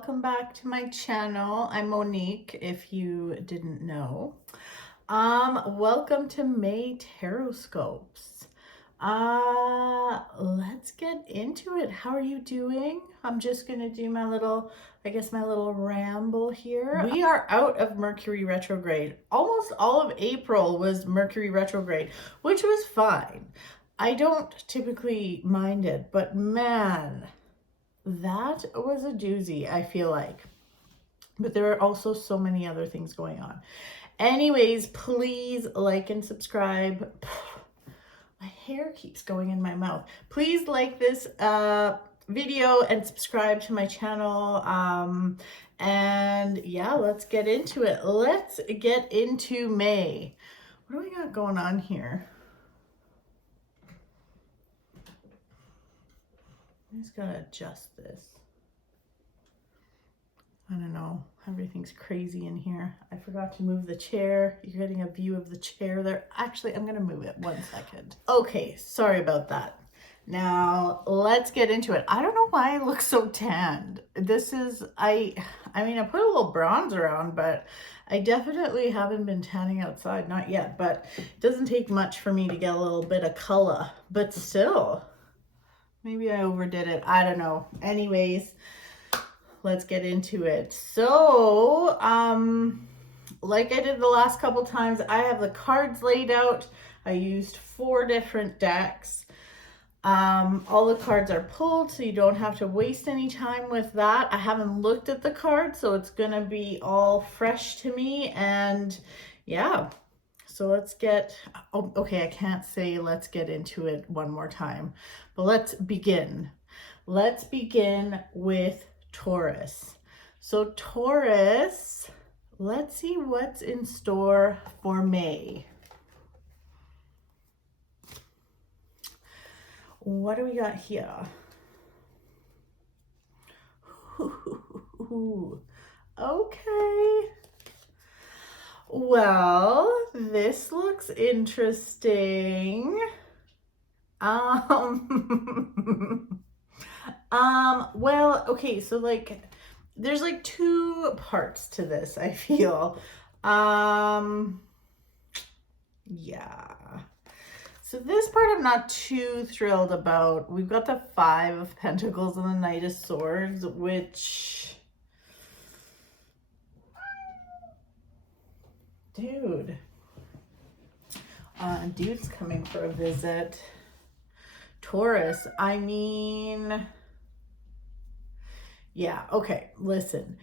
welcome back to my channel. I'm Monique, if you didn't know. Welcome to May Tarotscopes. Let's get into it. How are you doing? I'm just gonna do my little ramble here. We are out of Mercury retrograde. Almost all of April was Mercury retrograde, which was fine. I don't typically mind it, but man, that was a doozy, I feel like. But there are also so many other things going on. Anyways, please like and subscribe. My hair keeps going in my mouth. Please like this video and subscribe to my channel. And yeah, let's get into it. Let's get into May. What do we got going on here? I just gotta adjust this. I don't know. Everything's crazy in here. I forgot to move the chair. You're getting a view of the chair there. Actually, I'm gonna move it 1 second. Okay, sorry about that. Now, let's get into it. I don't know why I look so tanned. This is, I mean, I put a little bronzer on, but I definitely haven't been tanning outside. Not yet, but it doesn't take much for me to get a little bit of color. But still, maybe I overdid it. I don't know. Anyways, let's get into it. So, like I did the last couple times, I have the cards laid out. I used 4 different decks. All the cards are pulled, so you don't have to waste any time with that. I haven't looked at the cards, so it's gonna be all fresh to me. And yeah, so let's get, oh, okay, I can't say let's get into it one more time, but let's begin. Let's begin with Taurus. So Taurus, let's see what's in store for May. What do we got here? Okay. Well, this looks interesting. Well, okay, so like there's like 2 parts to this, I feel. Yeah. So this part I'm not too thrilled about. We've got the 5 of Pentacles and the Knight of Swords, which, dude, dude's coming for a visit. Taurus, I mean, yeah, okay, listen.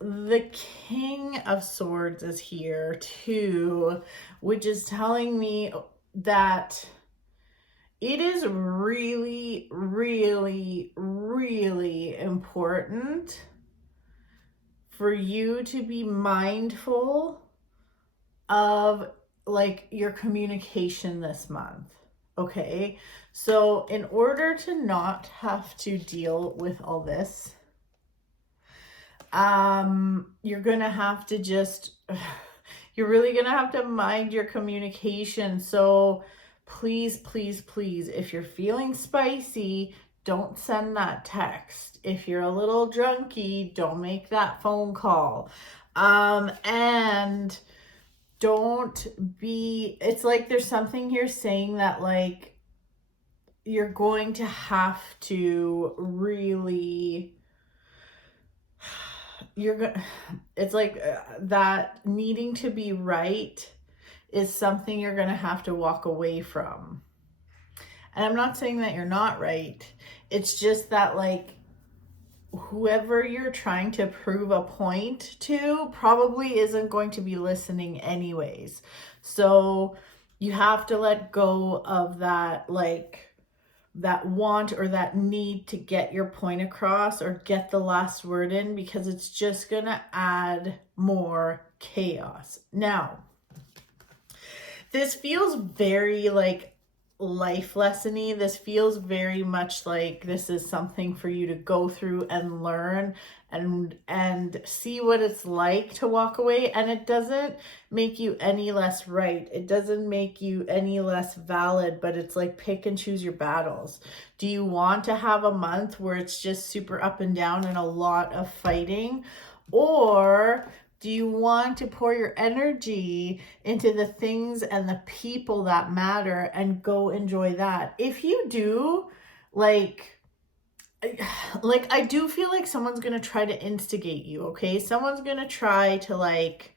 The King of Swords is here too, which is telling me that it is really, really, really important for you to be mindful of like your communication this month. Okay, so in order to not have to deal with all this, you're gonna have to just, you're really gonna have to mind your communication. So please, please, please, if you're feeling spicy, don't send that text. If you're a little drunky, don't make that phone call. And don't be, it's like there's something here saying that like you're going to have to really, it's like that needing to be right is something you're going to have to walk away from. And I'm not saying that you're not right. It's just that like whoever you're trying to prove a point to probably isn't going to be listening anyways. So you have to let go of that, like that want or that need to get your point across or get the last word in, because it's just gonna add more chaos. Now, this feels very like life lesson-y. This feels very much like this is something for you to go through and learn and see what it's like to walk away. And it doesn't make you any less right. It doesn't make you any less valid, but it's like pick and choose your battles. Do you want to have a month where it's just super up and down and a lot of fighting? Or do you want to pour your energy into the things and the people that matter and go enjoy that? If you do, like I do feel like someone's going to try to instigate you, okay? Someone's going to try to, like,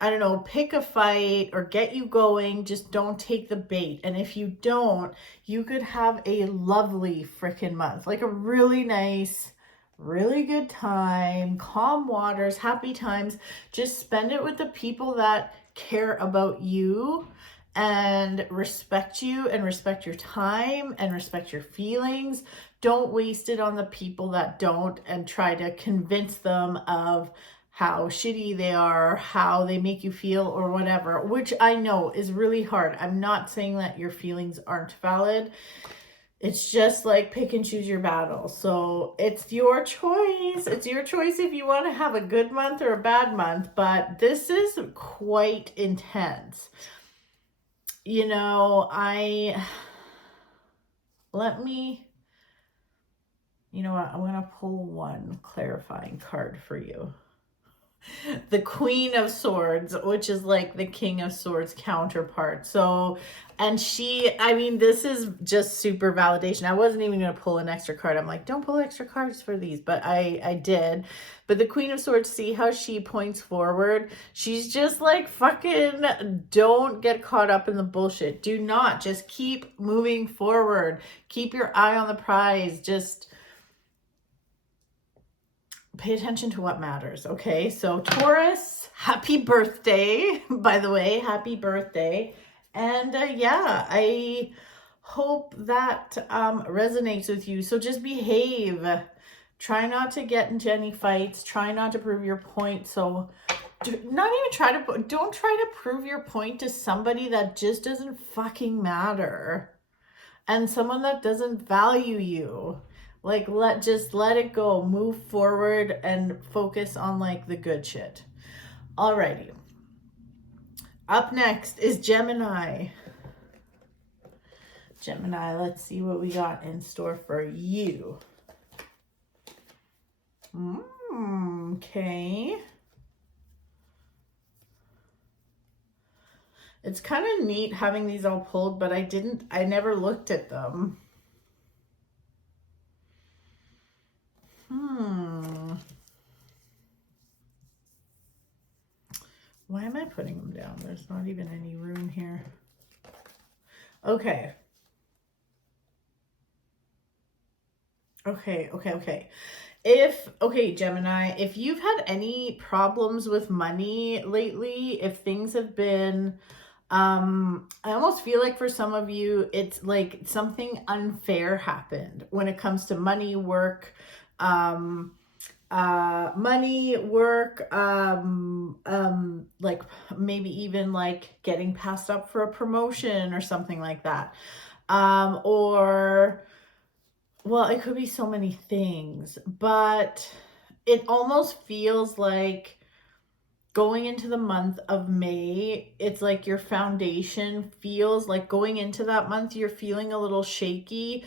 I don't know, pick a fight or get you going. Just don't take the bait. And if you don't, you could have a lovely freaking month, like a really nice, really good time, calm waters, happy times. Just spend it with the people that care about you and respect you and respect your time and respect your feelings. Don't waste it on the people that don't and try to convince them of how shitty they are, how they make you feel or whatever, which I know is really hard. I'm not saying that your feelings aren't valid. It's just like pick and choose your battle. So it's your choice. It's your choice if you want to have a good month or a bad month, but this is quite intense. You know, you know what? I'm going to pull one clarifying card for you. The Queen of Swords, which is like the King of Swords counterpart. So, and I mean, this is just super validation. I wasn't even going to pull an extra card. I'm like, don't pull extra cards for these, but I did. But the Queen of Swords, see how she points forward? She's just like, fucking don't get caught up in the bullshit. Do not. Just keep moving forward. Keep your eye on the prize. Just pay attention to what matters, okay? So Taurus, happy birthday, by the way, happy birthday. And yeah, I hope that resonates with you. So just behave. Try not to get into any fights. Try not to prove your point. So don't try to prove your point to somebody that just doesn't fucking matter. And someone that doesn't value you. Like, just let it go. Move forward and focus on, like, the good shit. Alrighty. Up next is Gemini. Gemini, let's see what we got in store for you. Okay. It's kind of neat having these all pulled, but I never looked at them. Why am I putting them down? There's not even any room here. Okay. Gemini, if you've had any problems with money lately, if things have been, I almost feel like for some of you, it's like something unfair happened when it comes to money, work, like maybe even like getting passed up for a promotion or something like that. Well, it could be so many things, but it almost feels like going into the month of May, it's like your foundation feels like going into that month, you're feeling a little shaky.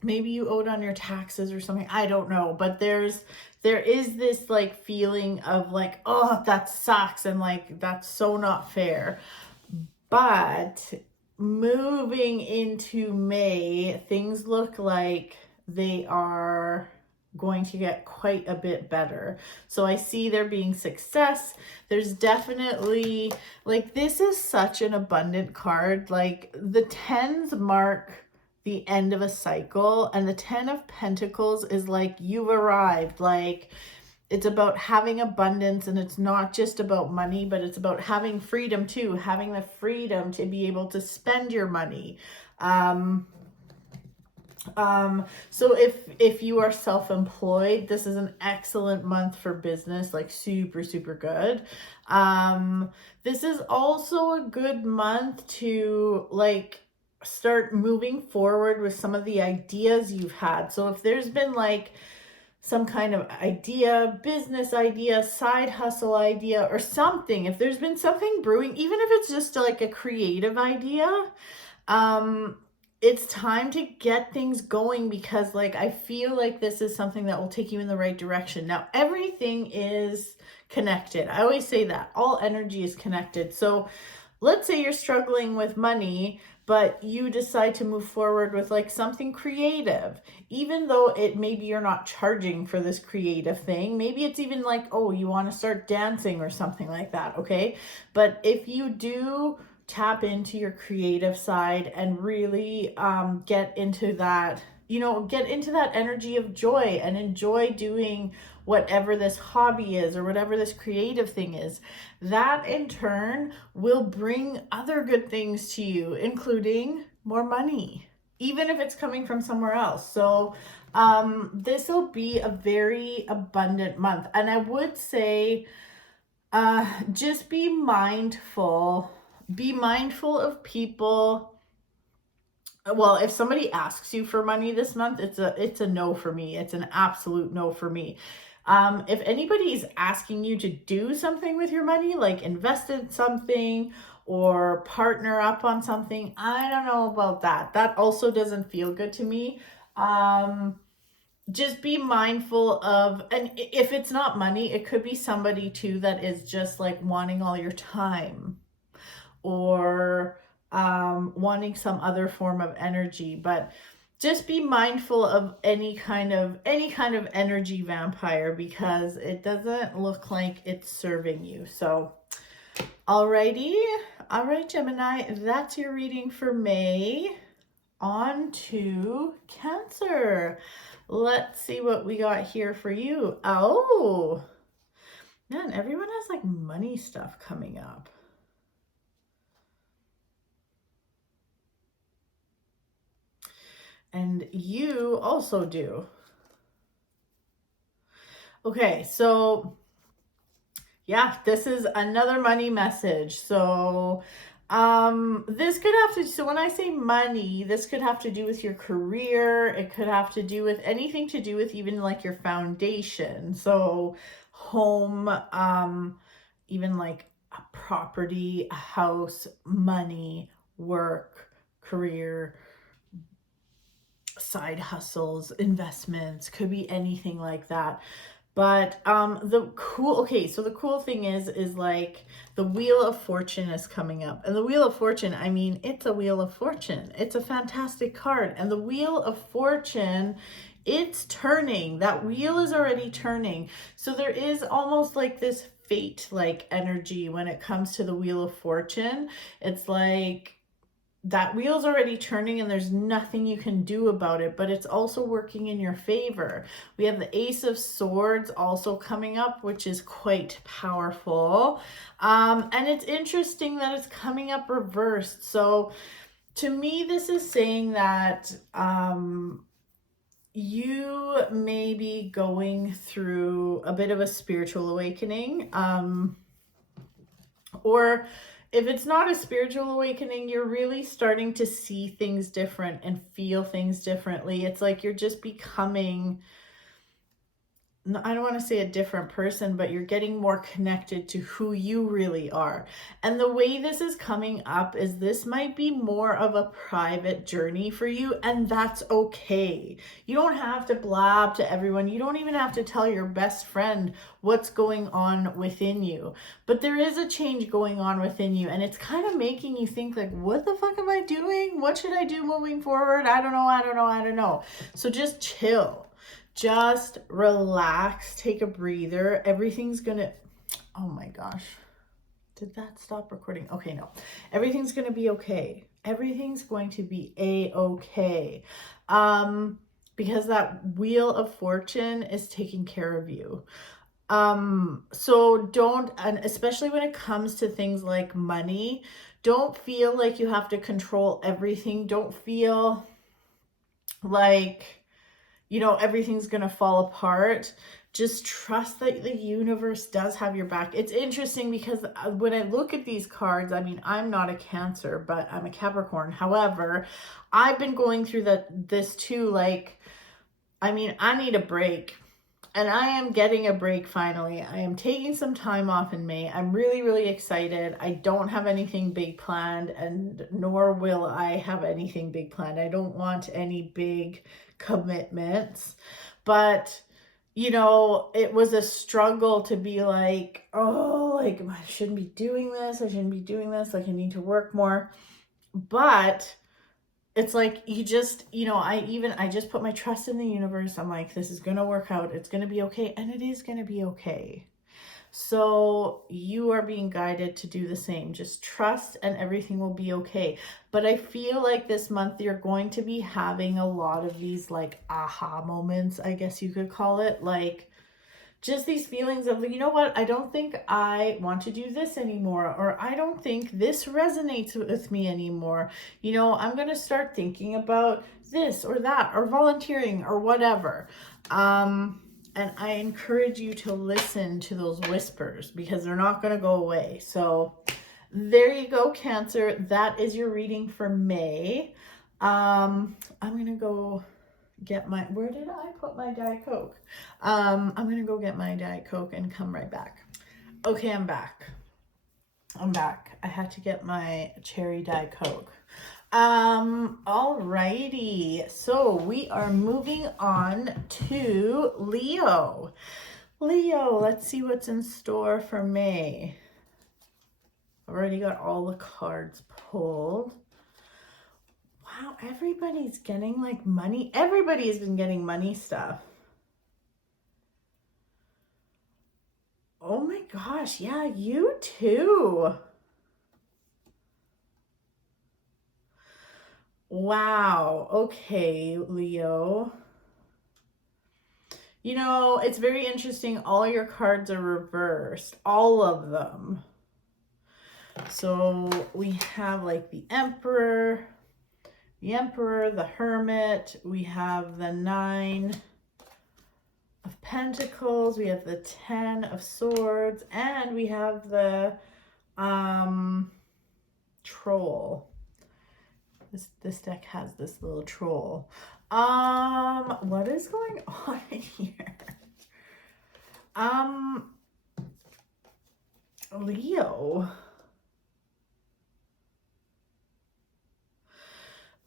Maybe you owed on your taxes or something. I don't know. But there is this like feeling of like, oh, that sucks. And like, that's so not fair. But moving into May, things look like they are going to get quite a bit better. So I see there being success. There's definitely, like, this is such an abundant card. Like, the tens mark the end of a cycle, and the 10 of Pentacles is like you've arrived. Like, it's about having abundance, and it's not just about money, but it's about having freedom too, having the freedom to be able to spend your money. So if you are self-employed, this is an excellent month for business, like super, super good. This is also a good month to like start moving forward with some of the ideas you've had. So if there's been like some kind of idea, business idea, side hustle idea, or something, if there's been something brewing, even if it's just like a creative idea, it's time to get things going, because like I feel like this is something that will take you in the right direction. Now, everything is connected. I always say that all energy is connected. So let's say you're struggling with money, but you decide to move forward with like something creative, even though it maybe you're not charging for this creative thing. Maybe it's even like, oh, you want to start dancing or something like that. Okay. But if you do tap into your creative side and really get into that, get into that energy of joy and enjoy doing whatever this hobby is or whatever this creative thing is, that in turn will bring other good things to you, including more money, even if it's coming from somewhere else. So this will be a very abundant month. And I would say just be mindful of people. Well, if somebody asks you for money this month, it's a no for me. It's an absolute no for me. If anybody is asking you to do something with your money, like invest in something or partner up on something, I don't know about that. That also doesn't feel good to me. Just be mindful of, and if it's not money, it could be somebody too that is just like wanting all your time, or wanting some other form of energy. But just be mindful of any kind of energy vampire, because it doesn't look like it's serving you. So alrighty, all right, Gemini, that's your reading for May. On to Cancer. Let's see what we got here for you. Oh man, everyone has like money stuff coming up. And you also do. Okay, so yeah, this is another money message. So this could have to, so when I say money, this could have to do with your career. It could have to do with anything to do with even like your foundation. So home, even like a property, a house, money, work, career, side hustles, investments, could be anything like that. But the cool thing is like the Wheel of Fortune is coming up. And the Wheel of Fortune, I mean, it's a Wheel of Fortune. It's a fantastic card. And the Wheel of Fortune, it's turning. That wheel is already turning. So there is almost like this fate-like energy when it comes to the Wheel of Fortune. It's like that wheel's already turning and there's nothing you can do about it, but it's also working in your favor. We have the Ace of Swords also coming up, which is quite powerful. And it's interesting that it's coming up reversed. So to me, this is saying that you may be going through a bit of a spiritual awakening, or if it's not a spiritual awakening, you're really starting to see things different and feel things differently. It's like you're just becoming, I don't want to say a different person, but you're getting more connected to who you really are. And the way this is coming up is this might be more of a private journey for you, and that's okay. You don't have to blab to everyone. You don't even have to tell your best friend what's going on within you. But there is a change going on within you, and it's kind of making you think like, what the fuck am I doing? What should I do moving forward? I don't know. So just chill. Just relax, take a breather. Everything's gonna, oh my gosh, did that stop recording? Okay, no, everything's gonna be okay. Everything's going to be a-okay. Because that Wheel of Fortune is taking care of you. So don't, and especially when it comes to things like money, don't feel like you have to control everything. Don't feel like, you know, everything's going to fall apart. Just trust that the universe does have your back. It's interesting because when I look at these cards, I mean, I'm not a Cancer, but I'm a Capricorn. However, I've been going through this too. Like, I mean, I need a break. And I am getting a break finally. I am taking some time off in May. I'm really, really excited. I don't have anything big planned, and nor will I have anything big planned. I don't want any big commitments. But, you know, it was a struggle to be like, oh, like, I shouldn't be doing this. I shouldn't be doing this. Like, I need to work more. But it's like, you just, you know, I just put my trust in the universe. I'm like, this is going to work out. It's going to be okay. And it is going to be okay. So you are being guided to do the same. Just trust and everything will be okay. But I feel like this month you're going to be having a lot of these like aha moments, I guess you could call it. Like, just these feelings of, you know what, I don't think I want to do this anymore, or I don't think this resonates with me anymore. You know, I'm going to start thinking about this or that, or volunteering or whatever. And I encourage you to listen to those whispers because they're not going to go away. So there you go, Cancer. That is your reading for May. I'm going to go get my, where did I put my Diet Coke? I'm gonna go get my Diet Coke and come right back. Okay, I'm back. I had to get my cherry Diet Coke. Alrighty, so we are moving on to Leo. Let's see what's in store for May. I've already got all the cards pulled. Wow, everybody's getting like money. Everybody has been getting money stuff. Oh my gosh, yeah, you too. Wow, okay, Leo. You know, it's very interesting. All your cards are reversed, all of them. So we have like the Emperor, the Hermit, we have the 9 of Pentacles, we have the 10 of Swords, and we have the Troll. This deck has this little troll. What is going on here? Leo.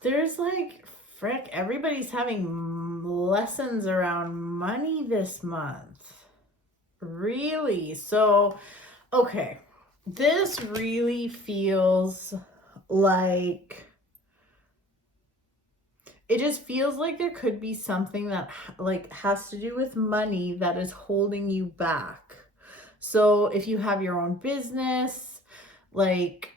There's like, frick, everybody's having lessons around money this month. Really? So, okay. This really feels like, it just feels like there could be something that like has to do with money that is holding you back. So if you have your own business, like,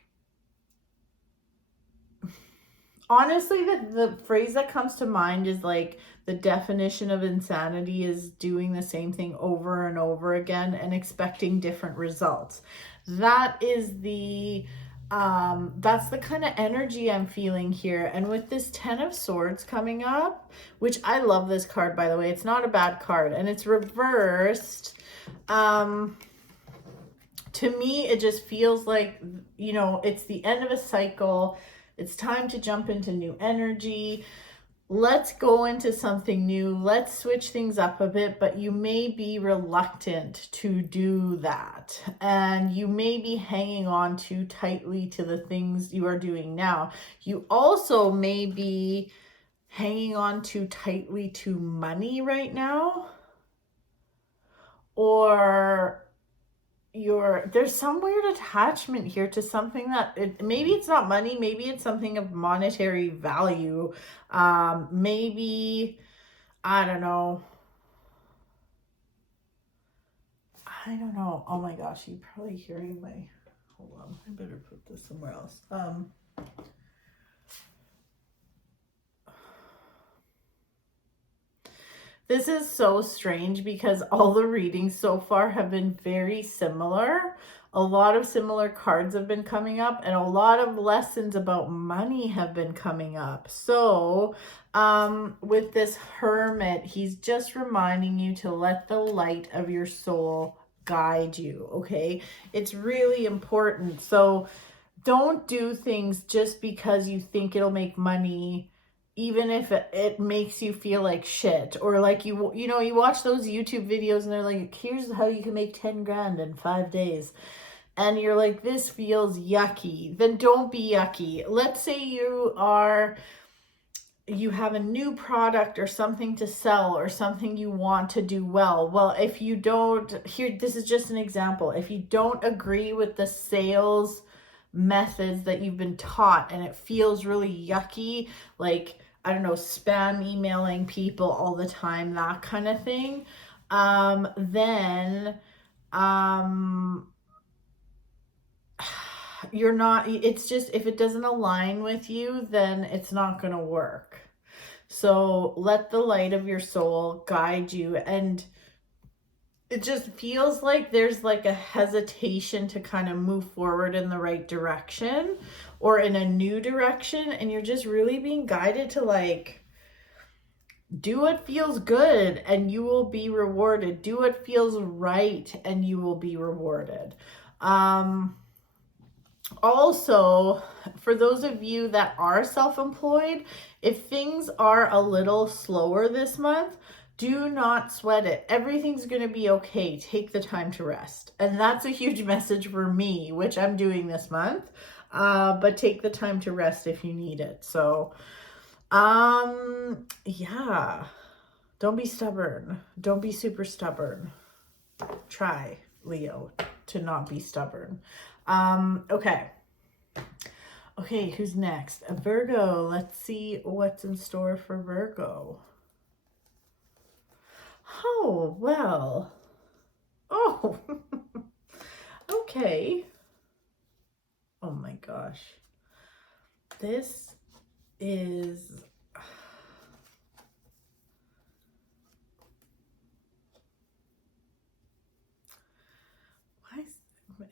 honestly, the phrase that comes to mind is like, the definition of insanity is doing the same thing over and over again and expecting different results. That is the that's the kind of energy I'm feeling here. And with this 10 of Swords coming up, which I love this card, by the way, it's not a bad card, and it's reversed. To me, it just feels like, you know, it's the end of a cycle. It's time to jump into new energy. Let's go into something new. Let's switch things up a bit, but you may be reluctant to do that. And you may be hanging on too tightly to the things you are doing now. You also may be hanging on too tightly to money right now. Or there's some weird attachment here to something that maybe it's not money, maybe it's something of monetary value. Maybe, I don't know. Oh my gosh, you're probably hearing my, hold on, I better put this somewhere else. This is so strange because all the readings so far have been very similar. A lot of similar cards have been coming up, and a lot of lessons about money have been coming up. So, with this Hermit, he's just reminding you to let the light of your soul guide you, okay? It's really important. So, don't do things just because you think it'll make money, even if it makes you feel like shit, or like you know, you watch those YouTube videos and they're like, here's how you can make 10 grand in 5 days, and you're like, this feels yucky. Then don't be yucky. Let's say you have a new product or something to sell or something you want to do well. Well, if you don't, here, this is just an example. If you don't agree with the sales methods that you've been taught and it feels really yucky, like, I don't know, spam emailing people all the time, that kind of thing, then you're not, it's just, if it doesn't align with you, then it's not going to work. So let the light of your soul guide you. And it just feels like there's like a hesitation to kind of move forward in the right direction or in a new direction, and you're just really being guided to like, do what feels good and you will be rewarded. Do what feels right and you will be rewarded. Also, for those of you that are self-employed, if things are a little slower this month, do not sweat it. Everything's going to be okay. Take the time to rest. And that's a huge message for me, which I'm doing this month. But take the time to rest if you need it. So, yeah. Don't be stubborn. Don't be super stubborn. Try, Leo, to not be stubborn. Okay. Okay, who's next? A Virgo. Let's see what's in store for Virgo. Oh, well. Oh, okay. Oh my gosh. This is... Why is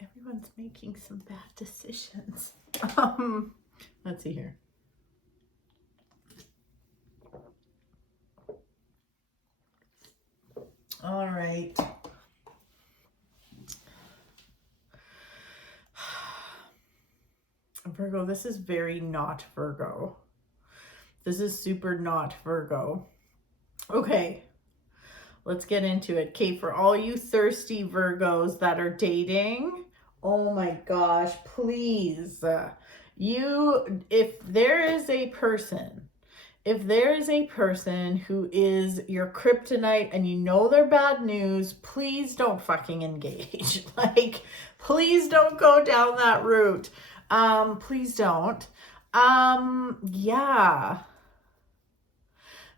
everyone's making some bad decisions? Let's see here. All right. Virgo, this is very not Virgo. This is super not Virgo. Okay, let's get into it. Okay, for all you thirsty Virgos that are dating, oh my gosh, please. If there is a person who is your kryptonite and you know they're bad news, please don't fucking engage. Like, please don't go down that route. Please don't. Yeah.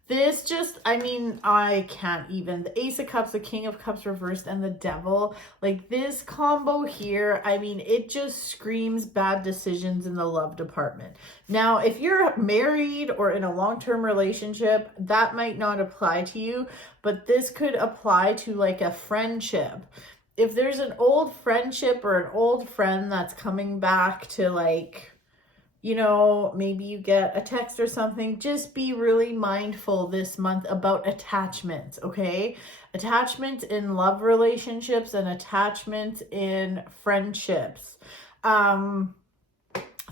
This just, I mean, I can't even. The Ace of Cups, the King of Cups reversed, and the Devil. Like, this combo here, I mean, it just screams bad decisions in the love department. Now, if you're married or in a long-term relationship, that might not apply to you, but this could apply to, like, a friendship. If there's an old friendship or an old friend that's coming back to, like, you know, maybe you get a text or something, just be really mindful this month about attachments, okay? Attachments in love relationships and attachments in friendships.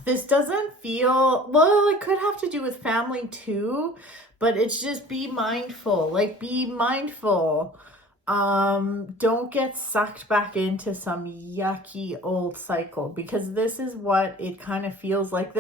This doesn't feel, well, it could have to do with family too, but it's just be mindful. Like, be mindful. Don't get sucked back into some yucky old cycle, because this is what it kind of feels like.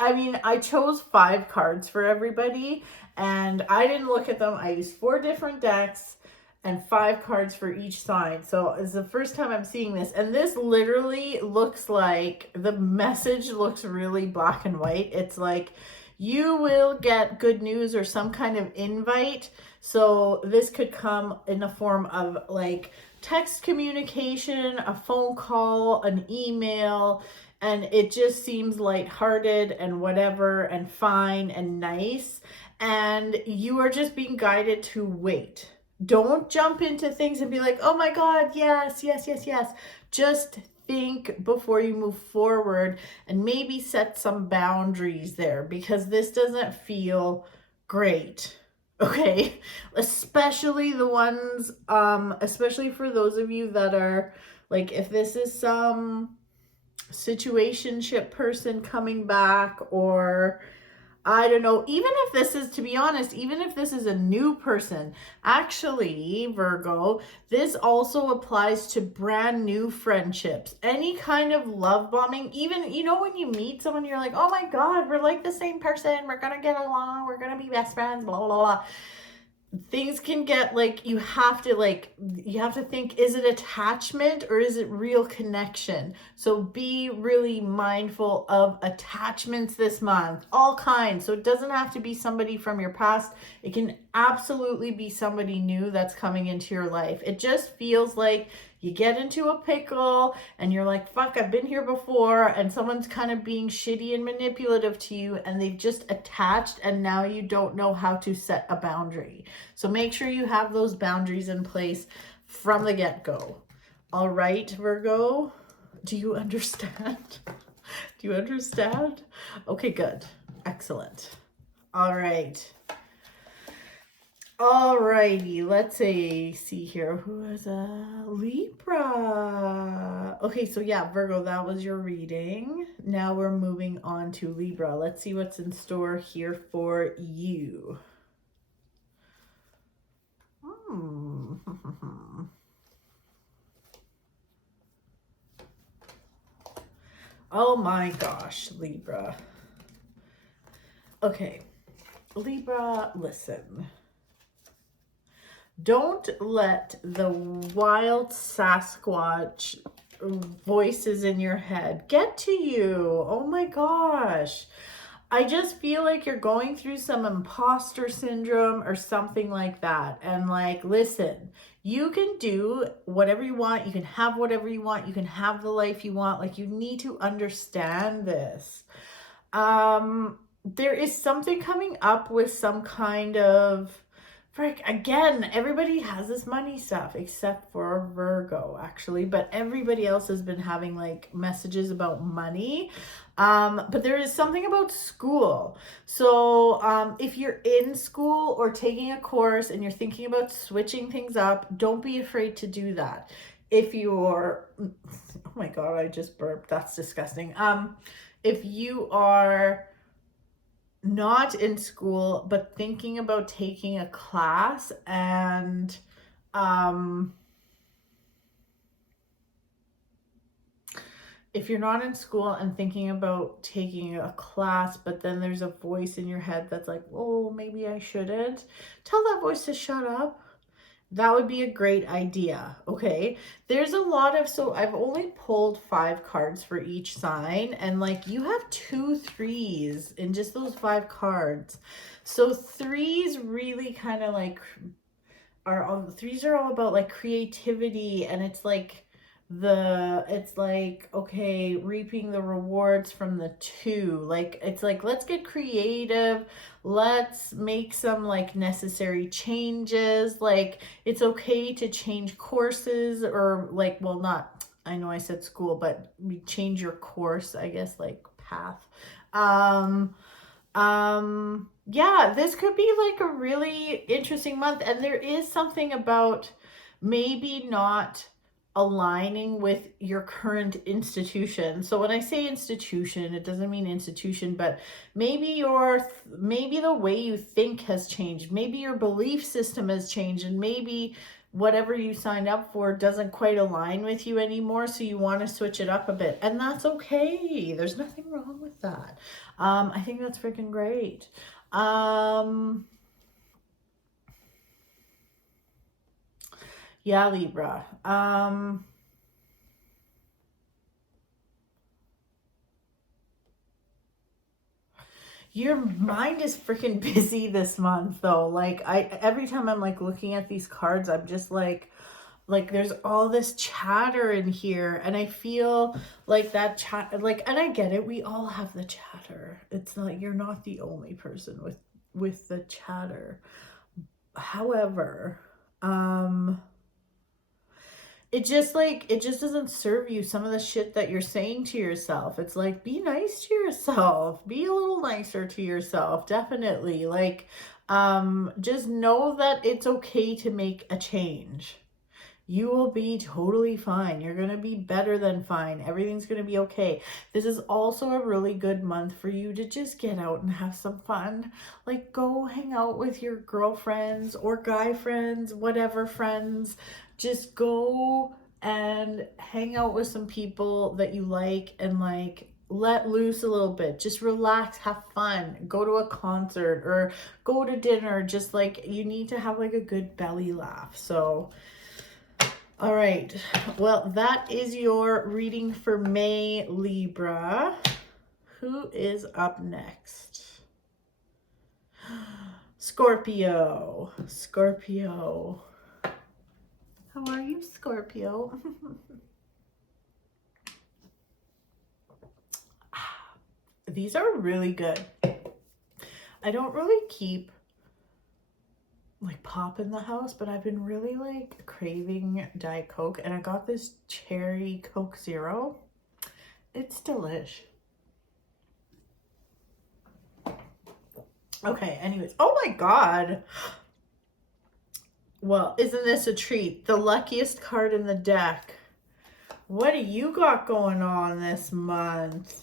I mean, I chose 5 cards for everybody and I didn't look at them. I used 4 different decks and 5 cards for each sign. So it's the first time I'm seeing this, and this literally looks like, the message looks really black and white. It's like, you will get good news or some kind of invite. So this could come in the form of like text communication, a phone call, an email, and it just seems lighthearted and whatever and fine and nice. and you are just being guided to wait. Don't jump into things and be like, oh my God, yes, yes, yes, yes. Just think before you move forward and maybe set some boundaries there, because this doesn't feel great. Okay, especially the ones, especially for those of you that are like, if this is some situationship person coming back, or I don't know, even if this is, to be honest, even if this is a new person, actually, Virgo, this also applies to brand new friendships, any kind of love bombing. Even, you know, when you meet someone, you're like, oh my God, we're like the same person, we're gonna get along, we're gonna be best friends, blah, blah, blah. Things can get like, you have to think, is it attachment or is it real connection? So be really mindful of attachments this month, all kinds. So it doesn't have to be somebody from your past. It can absolutely be somebody new that's coming into your life. It just feels like you get into a pickle and you're like, fuck, I've been here before, and someone's kind of being shitty and manipulative to you, and they've just attached, and now you don't know how to set a boundary. So make sure you have those boundaries in place from the get-go. All right, Virgo, do you understand? Do you understand? Okay, good. Excellent. All right. Alrighty, let's see here. Who is a Libra? Okay, so yeah, Virgo, that was your reading. Now we're moving on to Libra. Let's see what's in store here for you. Oh my gosh, Libra. Okay, Libra, listen. Don't let the wild Sasquatch voices in your head get to you. Oh my gosh. I just feel like you're going through some imposter syndrome or something like that. And like, listen, you can do whatever you want. You can have whatever you want. You can have the life you want. Like, you need to understand this. There is something coming up with some kind of, frick, again, everybody has this money stuff except for Virgo, actually, but everybody else has been having like messages about money. But there is something about school. So if you're in school or taking a course and you're thinking about switching things up, don't be afraid to do that. If you're, oh my God, I just burped. That's disgusting. If you are not in school but thinking about taking a class, and if you're not in school and thinking about taking a class, but then there's a voice in your head that's like, oh, maybe I shouldn't, tell that voice to shut up. That would be a great idea. Okay, there's a lot of, so I've only pulled 5 cards for each sign, and like, you have 2 3s in just those 5 cards. So 3s really kind of like threes are all about like creativity, and it's like okay, reaping the rewards from the 2. Like, it's like, let's get creative, let's make some like necessary changes. Like, it's okay to change courses, or like, well, not, I know I said school, but we change your course, I guess, like path. Yeah, this could be like a really interesting month, and there is something about maybe not aligning with your current institution. So when I say institution, it doesn't mean institution, but maybe maybe the way you think has changed, maybe your belief system has changed, and maybe whatever you signed up for doesn't quite align with you anymore, so you want to switch it up a bit, and that's okay. There's nothing wrong with that. I think that's freaking great. Yeah, Libra. Your mind is freaking busy this month, though. Like, every time I'm like looking at these cards, I'm just like there's all this chatter in here, and I feel like that chat, like, and I get it, we all have the chatter. It's not, you're not the only person with with the chatter. However, it just doesn't serve you, some of the shit that you're saying to yourself. It's like, be nice to yourself, be a little nicer to yourself, definitely. Like, just know that it's okay to make a change. You will be totally fine. You're going to be better than fine. Everything's going to be okay. This is also a really good month for you to just get out and have some fun. Like, go hang out with your girlfriends or guy friends, whatever friends. Just go and hang out with some people that you like and like let loose a little bit. Just relax, have fun, go to a concert or go to dinner. Just like, you need to have like a good belly laugh. So all right, well, that is your reading for May, Libra. Who is up next? Scorpio. Scorpio. How are you, Scorpio? These are really good. I don't really keep like pop in the house, but I've been really like craving Diet Coke, and I got this cherry Coke Zero. It's delish. Okay, anyways. Oh my god. Well, isn't this a treat? The luckiest card in the deck. What do you got going on this month?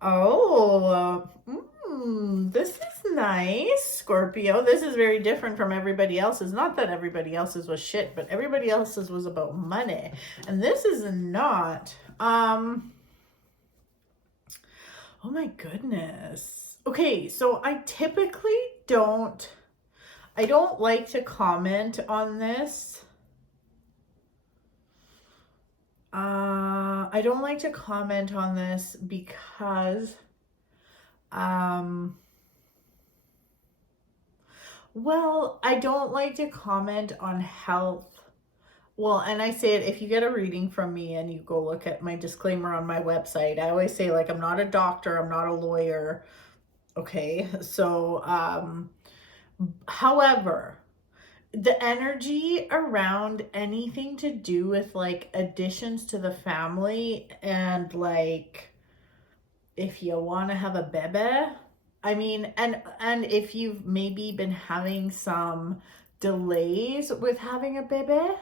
Oh, this is nice, Scorpio. This is very different from everybody else's. Not that everybody else's was shit, but everybody else's was about money. And this is not. Oh my goodness. Okay, so I typically don't like to comment on this. I don't like to comment on this because well, I don't like to comment on health. Well, and I say it, if you get a reading from me and you go look at my disclaimer on my website, I always say, like, I'm not a doctor, I'm not a lawyer. Okay, so however, the energy around anything to do with like additions to the family and like if you want to have a baby, I mean, and if you've maybe been having some delays with having a baby,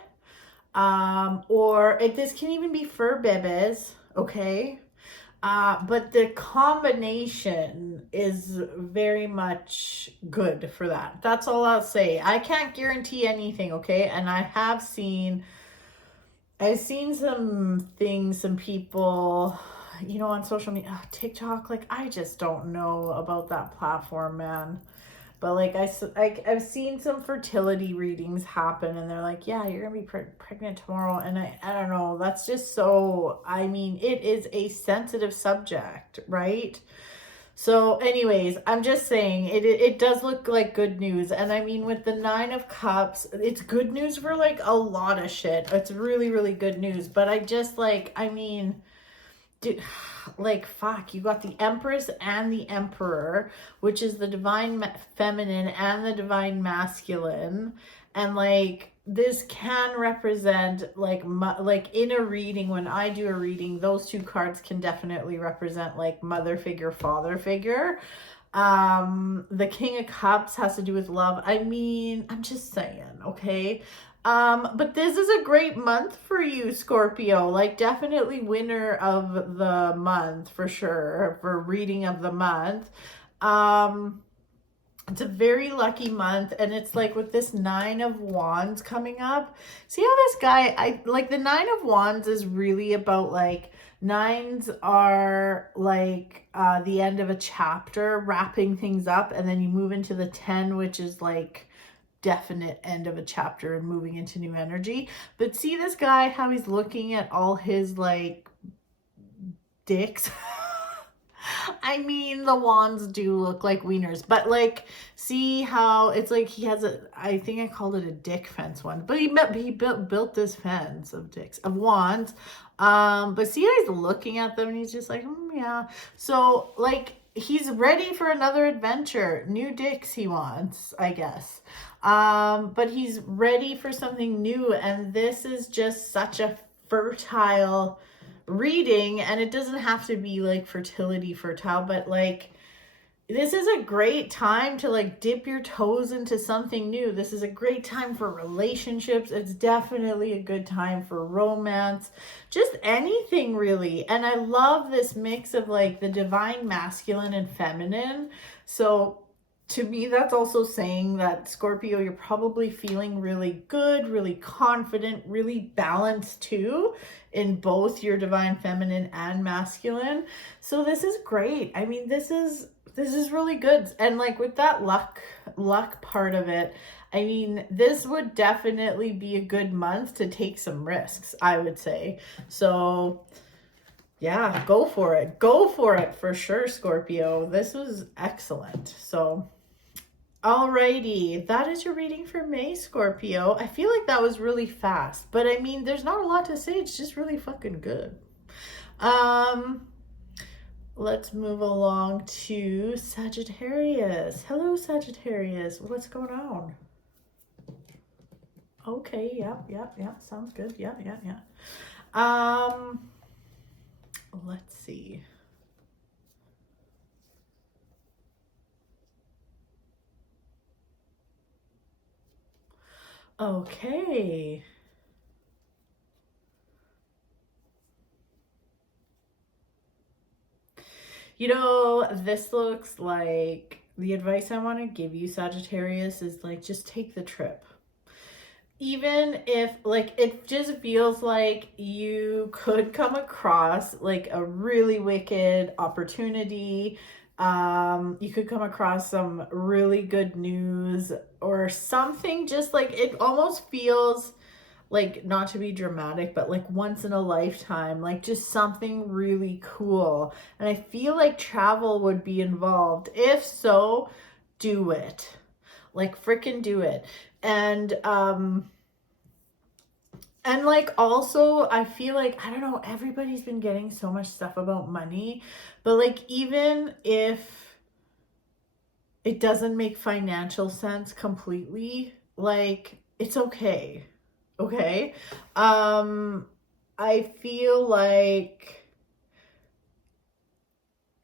or if this can even be fur babies, okay? But the combination is very much good for that. That's all I'll say. I can't guarantee anything, okay? And I've seen some things, some people, you know, on social media, TikTok, like, I just don't know about that platform, man. But like I've seen some fertility readings happen and they're like, yeah, you're gonna be pregnant tomorrow. And I don't know, that's just so, I mean, it is a sensitive subject, right? So anyways, I'm just saying it does look like good news. And I mean, with the 9 of Cups, it's good news for like a lot of shit. It's really, really good news. But I just like, I mean, dude, like, fuck, you got the Empress and the Emperor, which is the divine feminine and the divine masculine. And like, this can represent like in a reading, when I do a reading, those 2 cards can definitely represent like mother figure, father figure. The King of Cups has to do with love. I mean, I'm just saying, okay? But this is a great month for you, Scorpio. Like, definitely winner of the month for sure, for reading of the month. It's a very lucky month, and it's like with this 9 of Wands coming up. See how this guy, I like the 9 of Wands is really about like, 9s are like the end of a chapter, wrapping things up, and then you move into the 10, which is like definite end of a chapter and moving into new energy. But see this guy, how he's looking at all his like dicks. I mean, the wands do look like wieners, but like, see how it's like he has a, I think I called it a dick fence one, but he built this fence of dicks, of wands. But see how he's looking at them and he's just like, yeah. So like, he's ready for another adventure. New dicks he wants, I guess. But he's ready for something new, and this is just such a fertile reading, and it doesn't have to be like fertility fertile, but like this is a great time to like dip your toes into something new. This is a great time for relationships. It's definitely a good time for romance, just anything really. And I love this mix of like the divine masculine and feminine. So to me, that's also saying that Scorpio, you're probably feeling really good, really confident, really balanced too in both your divine feminine and masculine. So this is great. I mean, this is really good. And like with that luck part of it, I mean, this would definitely be a good month to take some risks, I would say. So yeah, go for it. Go for it for sure, Scorpio. This was excellent. So alrighty, that is your reading for May, Scorpio. I feel like that was really fast, but I mean, there's not a lot to say. It's just really fucking good. Let's move along to Sagittarius. Hello, Sagittarius. What's going on? Okay, yeah. Sounds good. Yeah. Let's see. Okay. You know, this looks like the advice I want to give you, Sagittarius, is like just take the trip. Even if like it just feels like you could come across like a really wicked opportunity. You could come across some really good news or something, just like it almost feels like, not to be dramatic, but like once in a lifetime, like just something really cool. And I feel like travel would be involved. If so, do it. Like freaking do it. And like also I feel like, I don't know, everybody's been getting so much stuff about money, but like even if it doesn't make financial sense completely, like it's okay. Okay. I feel like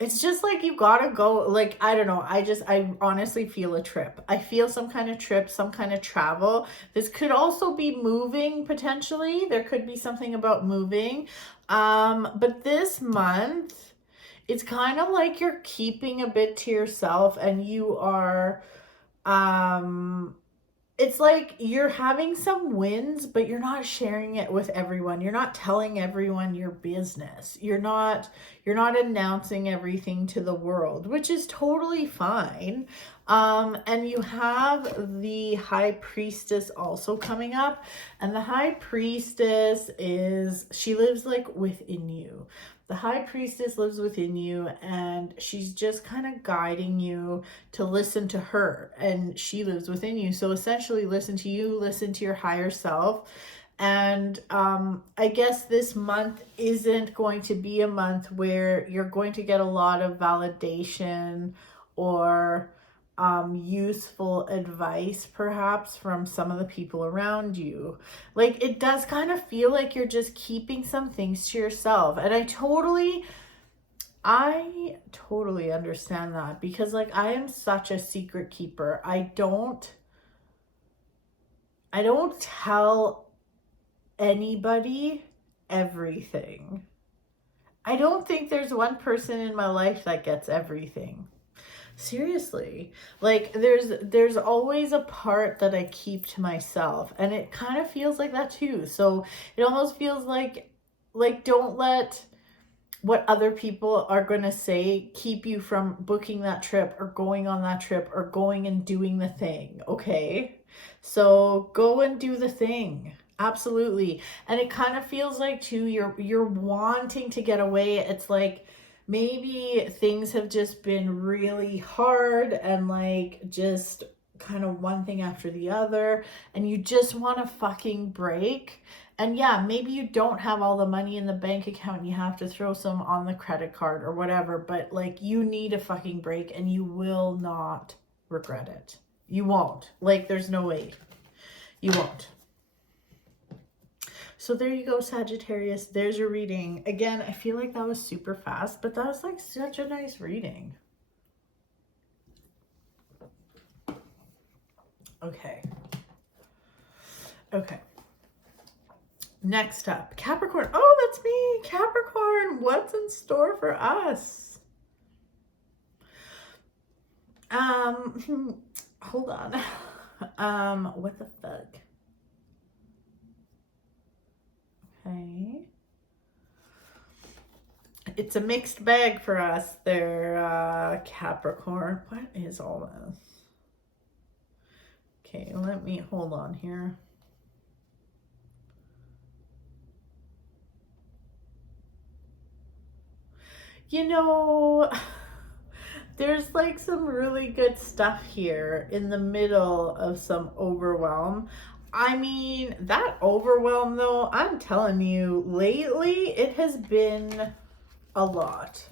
it's just like you gotta go, like, I don't know. I honestly feel a trip. I feel some kind of trip, some kind of travel. This could also be moving potentially. There could be something about moving. But this month, it's kind of like you're keeping a bit to yourself and you are, it's like you're having some wins, but you're not sharing it with everyone. You're not telling everyone your business. You're not announcing everything to the world, which is totally fine. And you have the High Priestess also coming up, and the High Priestess she lives like within you. The High Priestess lives within you, and she's just kind of guiding you to listen to her, and she lives within you. So essentially listen to you, listen to your higher self. And I guess this month isn't going to be a month where you're going to get a lot of validation or useful advice perhaps from some of the people around you. Like it does kind of feel like you're just keeping some things to yourself, and I totally understand that, because like I am such a secret keeper. I don't tell anybody everything. I don't think there's one person in my life that gets everything. Seriously, like there's always a part that I keep to myself, and it kind of feels like that too. So it almost feels like don't let what other people are going to say keep you from booking that trip or going on that trip or going and doing the thing. Okay, so go and do the thing. Absolutely. And it kind of feels like too you're wanting to get away. It's like maybe things have just been really hard and like just kind of one thing after the other, and you just want a fucking break. And yeah, maybe you don't have all the money in the bank account and you have to throw some on the credit card or whatever, but like you need a fucking break and you will not regret it. You won't. Like there's no way. You won't. So there you go, Sagittarius. There's your reading. Again, I feel like that was super fast, but that was like such a nice reading. Okay. Okay. Next up, Capricorn. Oh, that's me. Capricorn, what's in store for us? Hold on. What the fuck? Okay. It's a mixed bag for us there, Capricorn. What is all this? Okay, let me hold on here. You know, there's like some really good stuff here in the middle of some overwhelm. I mean, that overwhelm though, I'm telling you, lately it has been a lot.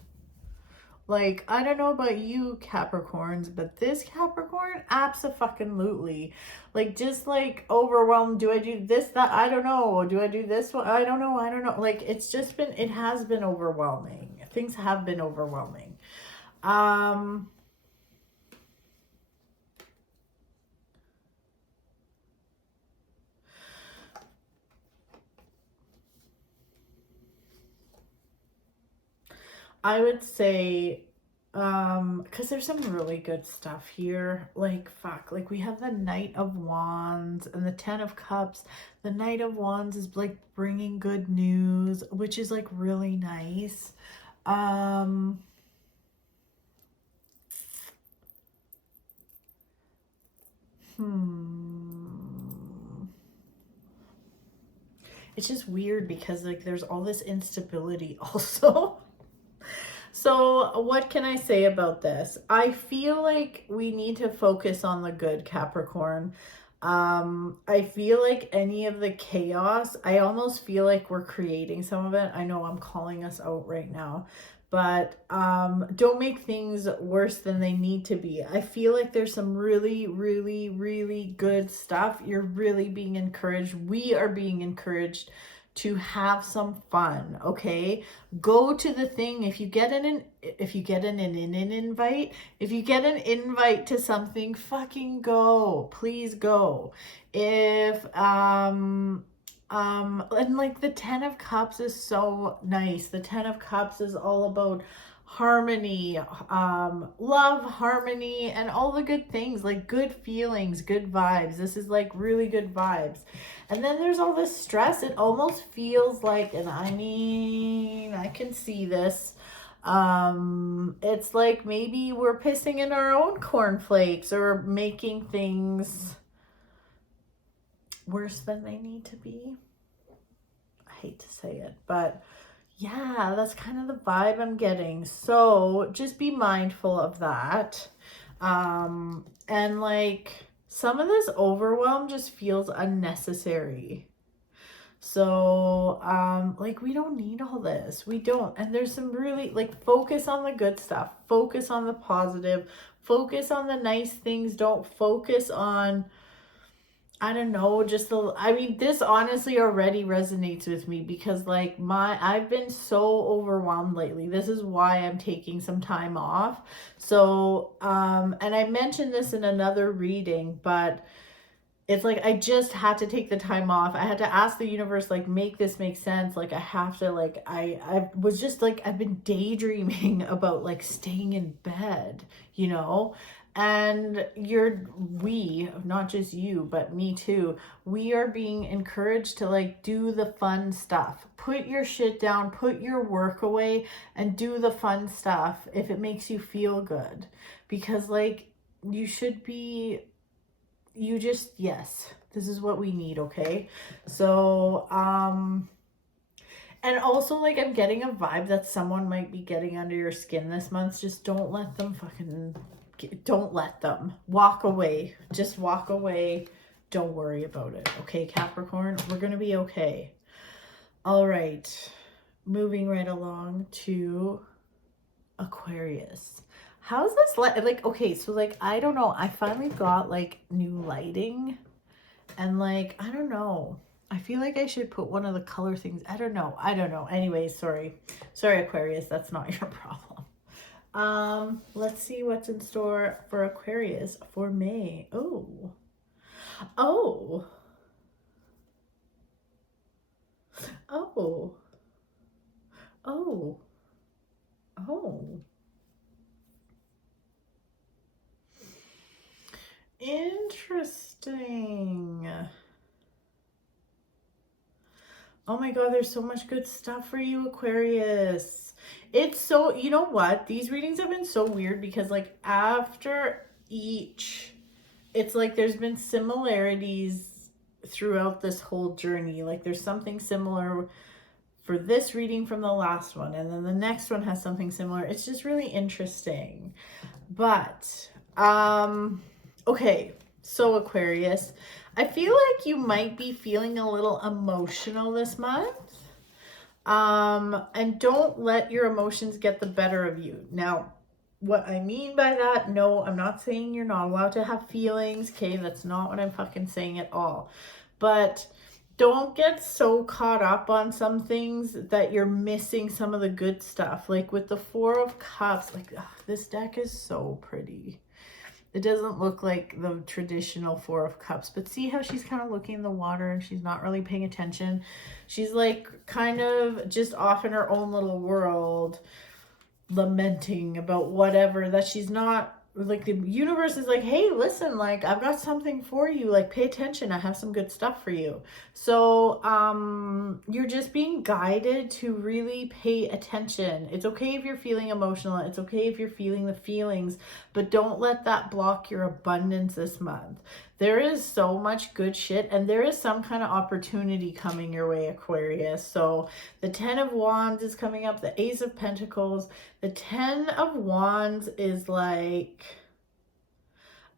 Like, I don't know about you Capricorns, but this Capricorn, abso-fucking-lutely. Like, just like overwhelmed. Do I do this, that? I don't know. Do I do this one? I don't know. I don't know. Like, it's just been, it has been overwhelming. Things have been overwhelming. I would say, because there's some really good stuff here. Like, fuck, like we have the Knight of Wands and the Ten of Cups. The Knight of Wands is like bringing good news, which is like really nice. It's just weird because like there's all this instability also. So what can I say about this? I feel like we need to focus on the good, Capricorn. I feel like any of the chaos, I almost feel like we're creating some of it. I know I'm calling us out right now, but don't make things worse than they need to be. I feel like there's some really, really, really good stuff. You're really being encouraged. We are being encouraged to have some fun. Okay, go to the thing. If you get an invite to something, fucking go. Please go. If and like the Ten of Cups is so nice. The Ten of Cups is all about harmony, love, harmony, and all the good things, like good feelings, good vibes. This is like really good vibes. And then there's all this stress. It almost feels like, and I mean, I can see this. It's like maybe we're pissing in our own cornflakes or making things worse than they need to be. I hate to say it, but yeah, that's kind of the vibe I'm getting. So just be mindful of that. And like some of this overwhelm just feels unnecessary. So like we don't need all this. We don't. And there's some really like focus on the good stuff. Focus on the positive. Focus on the nice things. Don't focus on, I don't know, just the, I mean, this honestly already resonates with me because like I've been so overwhelmed lately. This is why I'm taking some time off. So, and I mentioned this in another reading, but it's like, I just had to take the time off. I had to ask the universe, like, make this make sense. Like, I have to, like, I was just like, I've been daydreaming about like staying in bed, you know? And we, not just you, but me too, we are being encouraged to like do the fun stuff. Put your shit down, put your work away, and do the fun stuff if it makes you feel good. Because like, you should be, yes, this is what we need, okay? So, and also like I'm getting a vibe that someone might be getting under your skin this month. Just don't let them don't let them. Walk away. Just walk away. Don't worry about it. Okay, Capricorn? We're going to be okay. All right, moving right along to Aquarius. How's this like, okay, so like, I don't know, I finally got like new lighting, and like, I don't know, I feel like I should put one of the color things. I don't know. Anyways, sorry Aquarius, that's not your problem. Let's see what's in store for Aquarius for May. Oh, oh, oh, oh, oh. Interesting. Oh my God, there's so much good stuff for you, Aquarius. It's so, you know what? These readings have been so weird because like after each, it's like there's been similarities throughout this whole journey. Like there's something similar for this reading from the last one, and then the next one has something similar. It's just really interesting. But, okay, so Aquarius, I feel like you might be feeling a little emotional this month. And don't let your emotions get the better of you. Now, what I mean by that, no, I'm not saying you're not allowed to have feelings, okay? That's not what I'm fucking saying at all. But don't get so caught up on some things that you're missing some of the good stuff. Like with the Four of Cups, like, ugh, this deck is so pretty. It doesn't look like the traditional Four of Cups, but see how she's kind of looking in the water and she's not really paying attention. She's like kind of just off in her own little world, lamenting about whatever, that she's not, like the universe is like, hey, listen, like I've got something for you, like pay attention, I have some good stuff for you. So you're just being guided to really pay attention. It's okay if you're feeling emotional, it's okay if you're feeling the feelings, but don't let that block your abundance this month. There is so much good shit, and there is some kind of opportunity coming your way, Aquarius. So the 10 of Wands is coming up, the Ace of Pentacles. The 10 of Wands is like,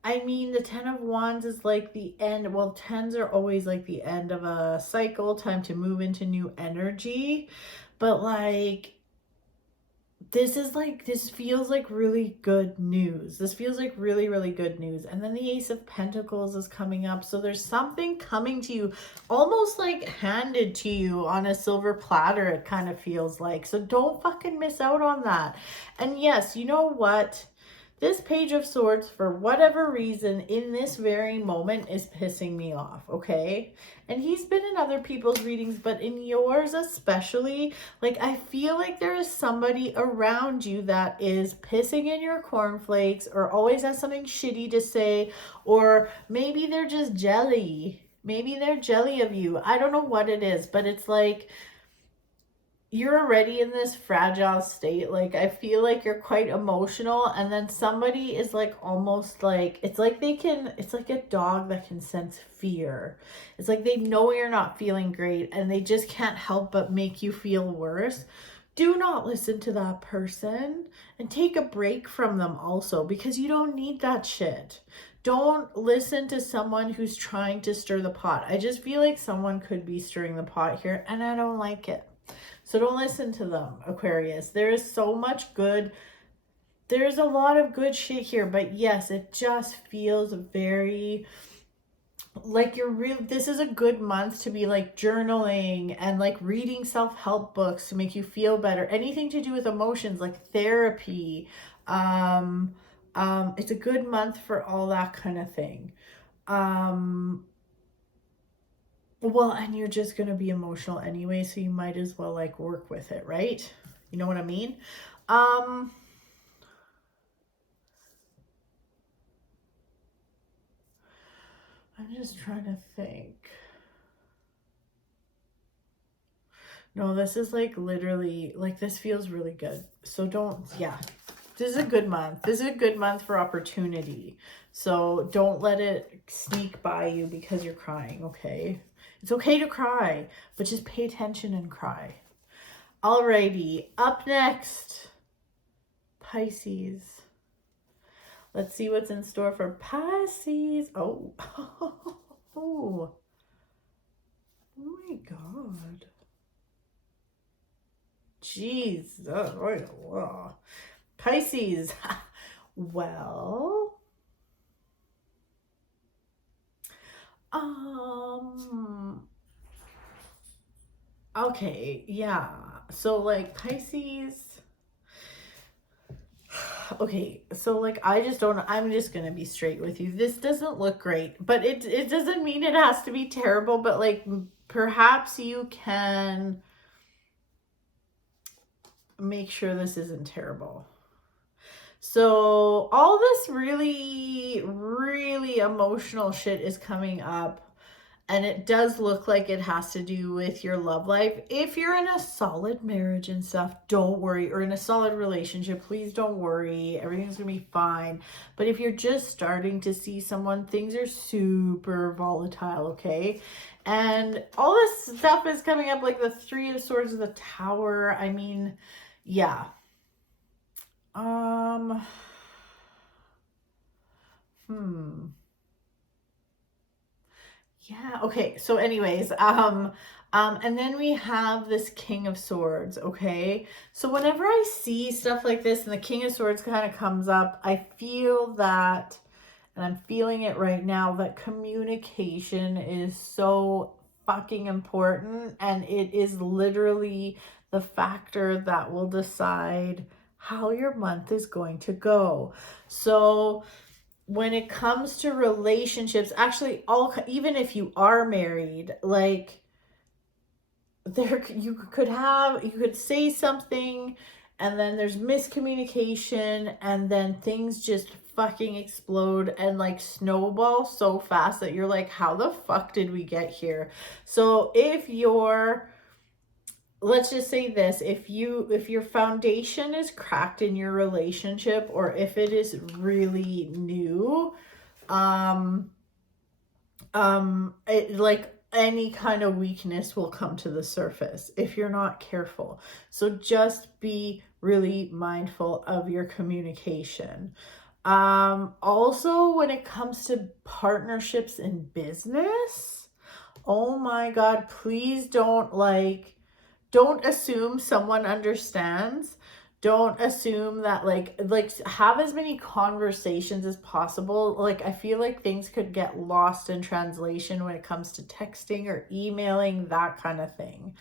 I mean, the 10 of Wands is like the end. Well, 10s are always like the end of a cycle, time to move into new energy. But like, this feels like really good news. This feels like really, really good news. And then the Ace of Pentacles is coming up. So there's something coming to you, almost like handed to you on a silver platter, it kind of feels like. So don't fucking miss out on that. And yes, you know what? This Page of Swords, for whatever reason, in this very moment is pissing me off, okay? And he's been in other people's readings, but in yours especially, like I feel like there is somebody around you that is pissing in your cornflakes or always has something shitty to say, or maybe they're just jelly. Maybe they're jelly of you. I don't know what it is, but it's like you're already in this fragile state. Like I feel like you're quite emotional, and then somebody is like almost like, it's like it's like a dog that can sense fear. It's like they know you're not feeling great and they just can't help but make you feel worse. Do not listen to that person, and take a break from them also, because you don't need that shit. Don't listen to someone who's trying to stir the pot. I just feel like someone could be stirring the pot here, and I don't like it. So don't listen to them, Aquarius. There is so much good. There's a lot of good shit here, but yes, it just feels very like this is a good month to be like journaling and like reading self-help books to make you feel better. Anything to do with emotions, like therapy. It's a good month for all that kind of thing. Well, and you're just going to be emotional anyway, so you might as well like work with it, right? You know what I mean? I'm just trying to think. No, this is like literally, like this feels really good. So don't, yeah. This is a good month. This is a good month for opportunity. So don't let it sneak by you because you're crying, okay? It's okay to cry, but just pay attention and cry. Alrighty, up next, Pisces. Let's see what's in store for Pisces. Oh, oh my God. Jeez. Pisces. Well, okay, yeah. So like Pisces, okay, so like I just don't, I'm just gonna be straight with you. This doesn't look great, but it doesn't mean it has to be terrible, but like perhaps you can make sure this isn't terrible. So all this really, really emotional shit is coming up. And it does look like it has to do with your love life. If you're in a solid marriage and stuff, don't worry. Or in a solid relationship, please don't worry. Everything's going to be fine. But if you're just starting to see someone, things are super volatile, okay? And all this stuff is coming up like the Three of Swords of the Tower. I mean, yeah. Yeah, okay. So anyways, and then we have this King of Swords, okay? So whenever I see stuff like this and the King of Swords kind of comes up, I feel that, and I'm feeling it right now, that communication is so fucking important, and it is literally the factor that will decide how your month is going to go. So when it comes to relationships, actually, all, even if you are married, like there you could say something and then there's miscommunication and then things just fucking explode and like snowball so fast that you're like, how the fuck did we get here? So if you're, let's just say this, if your foundation is cracked in your relationship, or if it is really new, it, like any kind of weakness will come to the surface if you're not careful. So just be really mindful of your communication. Also, when it comes to partnerships in business, oh my God, please don't assume someone understands. Don't assume that like have as many conversations as possible. Like I feel like things could get lost in translation when it comes to texting or emailing, that kind of thing.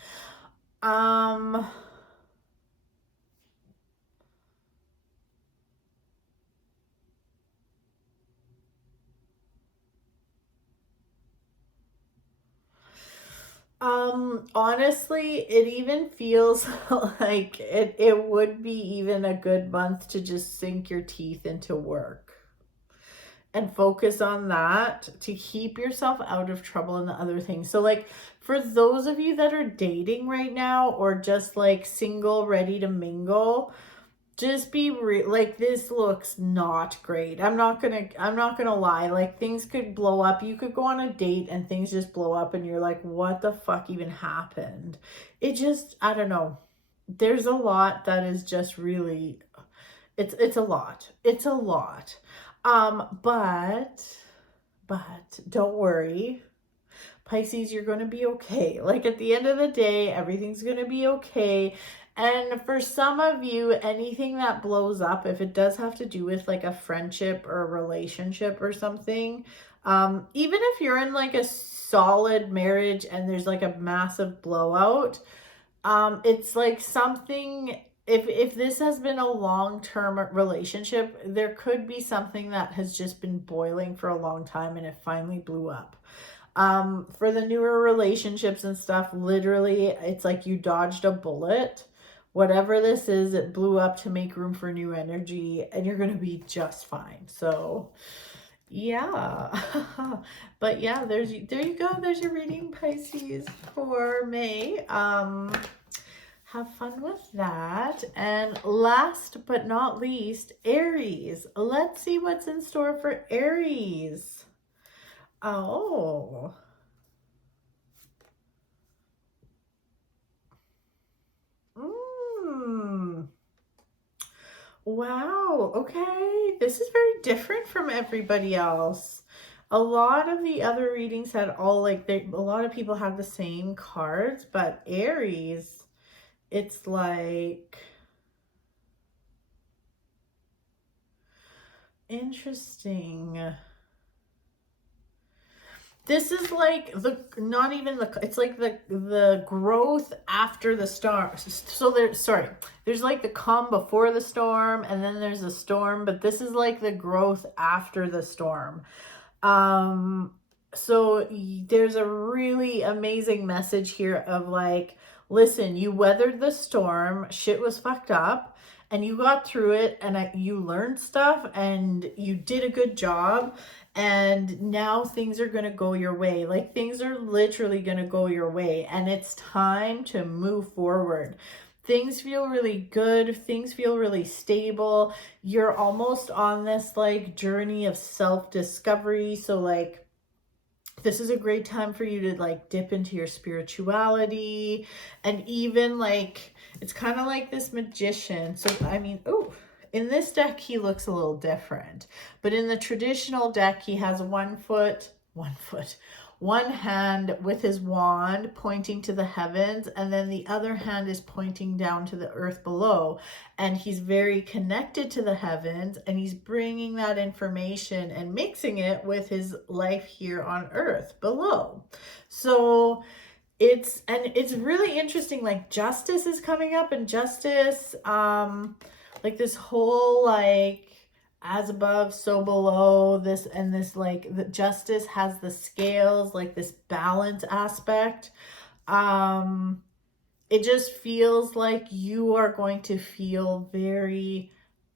Honestly, it even feels like it would be even a good month to just sink your teeth into work and focus on that to keep yourself out of trouble and the other things. So like for those of you that are dating right now or just like single, ready to mingle, just be like, this looks not great. I'm not gonna lie. Like things could blow up. You could go on a date and things just blow up and you're like, what the fuck even happened? It just, I don't know. There's a lot that is just really, it's a lot. It's a lot. But don't worry. Pisces, you're going to be okay. Like at the end of the day, everything's going to be okay. And for some of you, anything that blows up, if it does have to do with like a friendship or a relationship or something, even if you're in like a solid marriage and there's like a massive blowout, it's like something, if this has been a long-term relationship, there could be something that has just been boiling for a long time and it finally blew up. For the newer relationships and stuff, literally, it's like you dodged a bullet. Whatever this is, it blew up to make room for new energy, and you're going to be just fine. So, yeah. But yeah, there you go. There's your reading, Pisces, for May. Have fun with that. And last but not least, Aries. Let's see what's in store for Aries. Oh. Wow. Okay. This is very different from everybody else. A lot of the other readings had all like, a lot of people had the same cards, but Aries, it's like, interesting. This is like not even the, it's like the growth after the storm. So there's like the calm before the storm, and then there's a storm, but this is like the growth after the storm. So there's a really amazing message here of like, listen, you weathered the storm, shit was fucked up, and you got through it, and you learned stuff, and you did a good job, and now things are going to go your way. Like, things are literally going to go your way, and it's time to move forward. Things feel really good. Things feel really stable. You're almost on this like journey of self-discovery. So like, this is a great time for you to like dip into your spirituality, and even like, it's kind of like this magician. So I mean, oh, in this deck he looks a little different, but in the traditional deck he has one hand with his wand pointing to the heavens, and then the other hand is pointing down to the earth below, and he's very connected to the heavens, and he's bringing that information and mixing it with his life here on earth below. So it's really interesting. Like, justice is coming up, and justice, like this whole like, as above, so below, this and this, like the justice has the scales, like this balance aspect. It just feels like you are going to feel very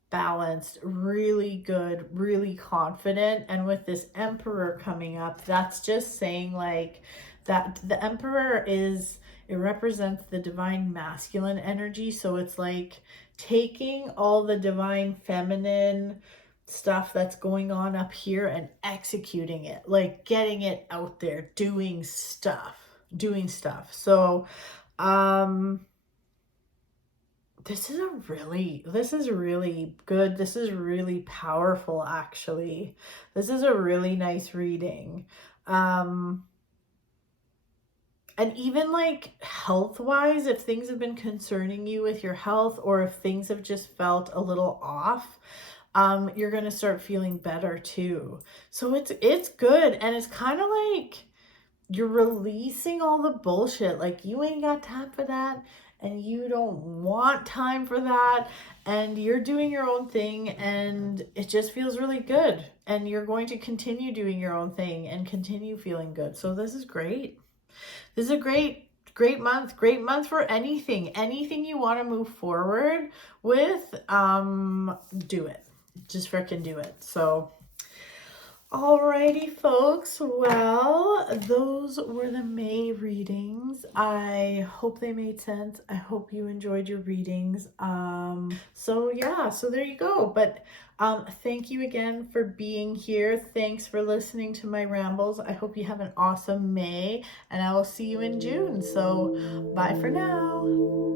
balanced, really good, really confident. And with this Emperor coming up, that's just saying like that the Emperor is, it represents the divine masculine energy. So it's like taking all the divine feminine stuff that's going on up here and executing it, like getting it out there, doing stuff. So this is really good. This is really powerful, actually. This is a really nice reading. And even like health-wise, if things have been concerning you with your health, or if things have just felt a little off, you're going to start feeling better too. So it's good. And it's kind of like you're releasing all the bullshit. Like, you ain't got time for that, and you don't want time for that, and you're doing your own thing, and it just feels really good, and you're going to continue doing your own thing and continue feeling good. So this is great. This is a great month. Great month for anything you want to move forward with. Do it. Just freaking do it. So alrighty, folks. Well, those were the May readings. I hope they made sense. I hope you enjoyed your readings. So yeah, so there you go. But thank you again for being here. Thanks for listening to my rambles. I hope you have an awesome May, and I will see you in June. So bye for now.